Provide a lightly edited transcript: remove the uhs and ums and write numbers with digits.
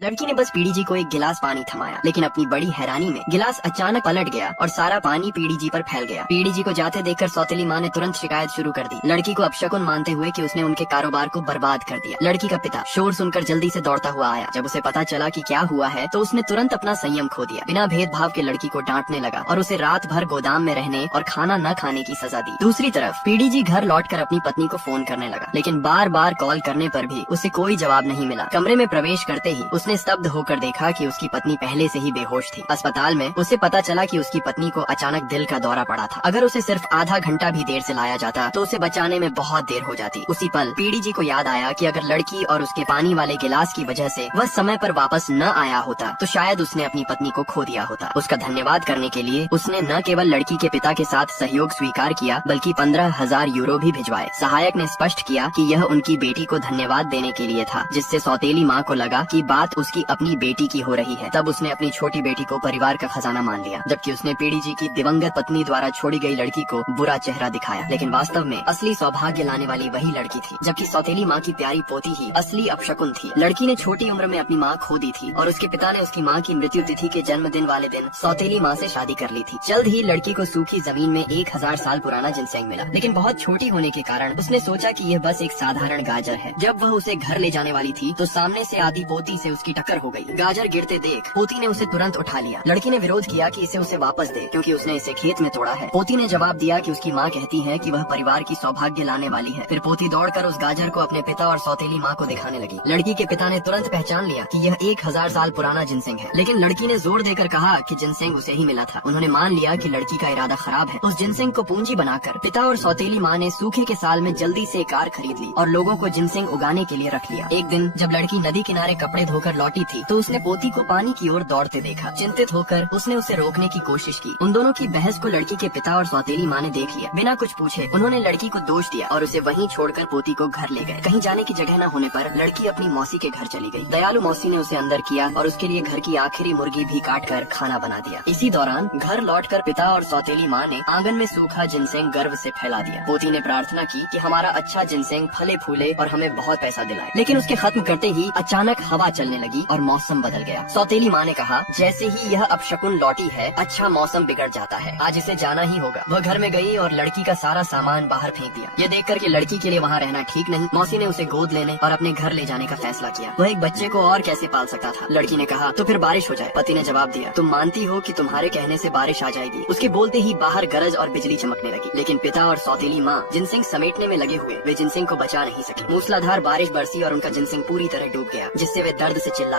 लड़की ने बस पीड़ी जी को एक गिलास पानी थमाया, लेकिन अपनी बड़ी हैरानी में गिलास अचानक पलट गया और सारा पानी पीड़ी जी पर फैल गया। पीड़ी जी को जाते देखकर सौतेली माँ ने तुरंत शिकायत शुरू कर दी, लड़की को अपशकुन मानते हुए कि उसने उनके कारोबार को बर्बाद कर दिया। लड़की का पिता शोर सुनकर जल्दी से दौड़ता हुआ आया। जब उसे पता चला कि क्या हुआ है तो उसने तुरंत अपना संयम खो दिया, बिना भेदभाव के लड़की को डांटने लगा और उसे रात भर गोदाम में रहने और खाना न खाने की सजा दी। दूसरी तरफ पीड़ी जी घर लौटकर अपनी पत्नी को फोन करने लगा, लेकिन बार बार कॉल करने पर भी उसे कोई जवाब नहीं मिला। कमरे में प्रवेश करते ही उसने स्तब्ध होकर देखा कि उसकी पत्नी पहले से ही बेहोश थी। अस्पताल में उसे पता चला कि उसकी पत्नी को अचानक दिल का दौरा पड़ा था। अगर उसे सिर्फ आधा घंटा भी देर से लाया जाता तो उसे बचाने में बहुत देर हो जाती। उसी पल पीड़ी जी को याद आया कि अगर लड़की और उसके पानी वाले गिलास की वजह से वह समय पर वापस न आया होता तो शायद उसने अपनी पत्नी को खो दिया होता। उसका धन्यवाद करने के लिए उसने न केवल लड़की के पिता के साथ सहयोग स्वीकार किया बल्कि 15,000 यूरो भी भिजवाए। सहायक ने स्पष्ट किया कि यह उनकी बेटी को धन्यवाद देने के लिए था, जिससे सौतेली माँ को लगा कि बात उसकी अपनी बेटी की हो रही है। तब उसने अपनी छोटी बेटी को परिवार का खजाना मान लिया, जबकि उसने पीड़ी जी की दिवंगत पत्नी द्वारा छोड़ी गई लड़की को बुरा चेहरा दिखाया। लेकिन वास्तव में असली सौभाग्य लाने वाली वही लड़की थी, जबकि सौतेली माँ की प्यारी पोती ही असली अपशकुन थी। लड़की ने छोटी उम्र में अपनी माँ खो दी थी और उसके पिता ने उसकी माँ की मृत्यु तिथि के जन्मदिन वाले दिन सौतेली माँ से शादी कर ली थी। जल्द ही लड़की को सूखी जमीन में 1000 साल पुराना जिनसेंग मिला, लेकिन बहुत छोटी होने के कारण उसने सोचा कि यह बस एक साधारण गाजर है। जब वह उसे घर ले जाने वाली थी तो सामने से आती पोती से उसकी टक्कर हो गई। गाजर गिरते देख पोती ने उसे तुरंत उठा लिया। लड़की ने विरोध किया कि इसे उसे वापस दे, क्योंकि उसने इसे खेत में तोड़ा है। पोती ने जवाब दिया कि उसकी माँ कहती है कि वह परिवार की सौभाग्य लाने वाली है। फिर पोती दौड़कर उस गाजर को अपने पिता और सौतेली माँ को दिखाने लगी। लड़की के पिता ने तुरंत पहचान लिया कि यह 1000 साल पुराना जिनसेंग है, लेकिन लड़की ने जोर देकर कहा कि जिनसेंग उसे ही मिला था। उन्होंने मान लिया कि लड़की का इरादा खराब है। उस जिनसेंग को पूंजी बनाकर पिता और सौतेली माँ ने सूखे के साल में जल्दी से कार खरीद ली और लोगों को जिनसेंग उगाने के लिए रख लिया। एक दिन जब लड़की नदी किनारे कपड़े धोकर लौटी थी तो उसने पोती को पानी की ओर दौड़ते देखा। चिंतित होकर उसने उसे रोकने की कोशिश की। उन दोनों की बहस को लड़की के पिता और सौतेली माँ ने देख लिया। बिना कुछ पूछे उन्होंने लड़की को दोष दिया और उसे वहीं छोड़कर पोती को घर ले गए। कहीं जाने की जगह न होने पर लड़की अपनी मौसी के घर चली गई। दयालु मौसी ने उसे अंदर किया और उसके लिए घर की आखिरी मुर्गी भी काटकर खाना बना दिया। इसी दौरान घर लौटकर पिता और सौतेली माँ ने आंगन में सूखा जिनसेंग गर्व से फैला दिया। पोती ने प्रार्थना की कि हमारा अच्छा जिनसेंग फले फूले और हमें बहुत पैसा दिलाए। लेकिन उसके खत्म करते ही अचानक हवा चलने लगी और मौसम बदल गया। सौतेली माँ ने कहा, जैसे ही यह अपशकुन लौटी है अच्छा मौसम बिगड़ जाता है, आज इसे जाना ही होगा। वह घर में गई और लड़की का सारा सामान बाहर फेंक दिया। ये देखकर कि लड़की के लिए वहाँ रहना ठीक नहीं, मौसी ने उसे गोद लेने और अपने घर ले जाने का फैसला किया। वह एक बच्चे को और कैसे पाल सकता था। लड़की ने कहा, तो फिर बारिश हो जाए। पति ने जवाब दिया, तुम मानती हो कि तुम्हारे कहने से बारिश आ जाएगी। उसके बोलते ही बाहर गरज और बिजली चमकने लगी, लेकिन पिता और सौतेली माँ जिनसेंग समेटने में लगे हुए वे जिनसेंग को बचा नहीं सके। मूसलाधार बारिश बरसी और उनका जिनसेंग पूरी तरह डूब गया, जिससे वे दर्द से चिल्लाए।